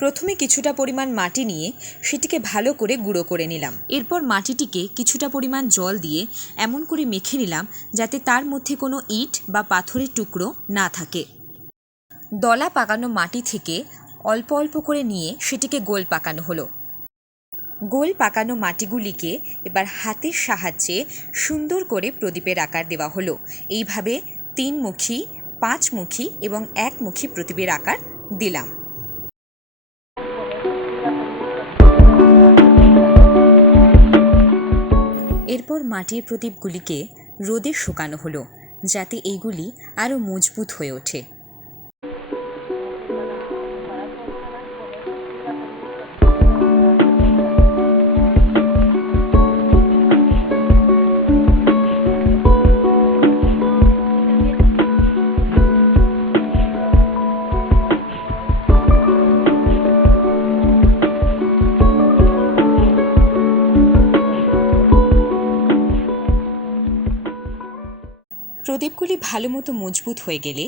প্রথমে কিছুটা পরিমাণ মাটি নিয়ে সেটিকে ভালো করে গুঁড়ো করে নিলাম। এরপর মাটিটিকে কিছুটা পরিমাণ জল দিয়ে এমন করে মেখে নিলাম যাতে তার মধ্যে কোনো ইট বা পাথরের টুকরো না থাকে। দলা পাকানো মাটি থেকে অল্প অল্প করে নিয়ে সেটিকে গোল পাকানো হলো। গোল পাকানো মাটিগুলিকে এবার হাতের সাহায্যে সুন্দর করে প্রদীপের আকার দেওয়া হলো। এইভাবে 3মুখী, 5মুখী এবং 1মুখী প্রদীপের আকার দিলাম। এরপর মাটির প্রদীপগুলিকে রোদে শুকানো হলো যাতে এইগুলি আরও মজবুত হয়ে ওঠে। প্রদীপগুলি ভালো মতো মজবুত হয়ে গেলে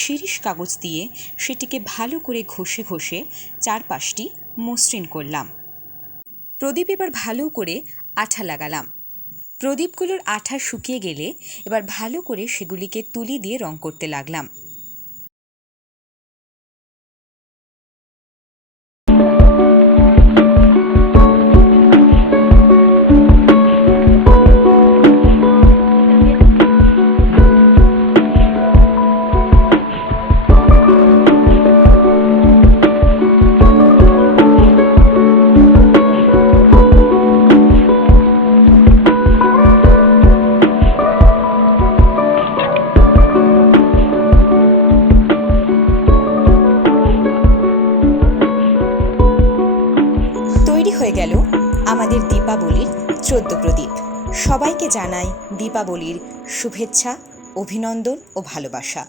শিরীষ কাগজ দিয়ে সেটিকে ভালো করে ঘষে ঘষে চারপাশটি মসৃণ করলাম। প্রদীপ এবার ভালো করে আঠা লাগালাম। প্রদীপগুলোর আঠা শুকিয়ে গেলে এবার ভালো করে সেগুলিকে তুলি দিয়ে রং করতে লাগলাম। হয়ে গেল আমাদের দীপাবলির 14 প্রদীপ। সবাইকে জানাই দীপাবলির শুভেচ্ছা, অভিনন্দন ও ভালোবাসা।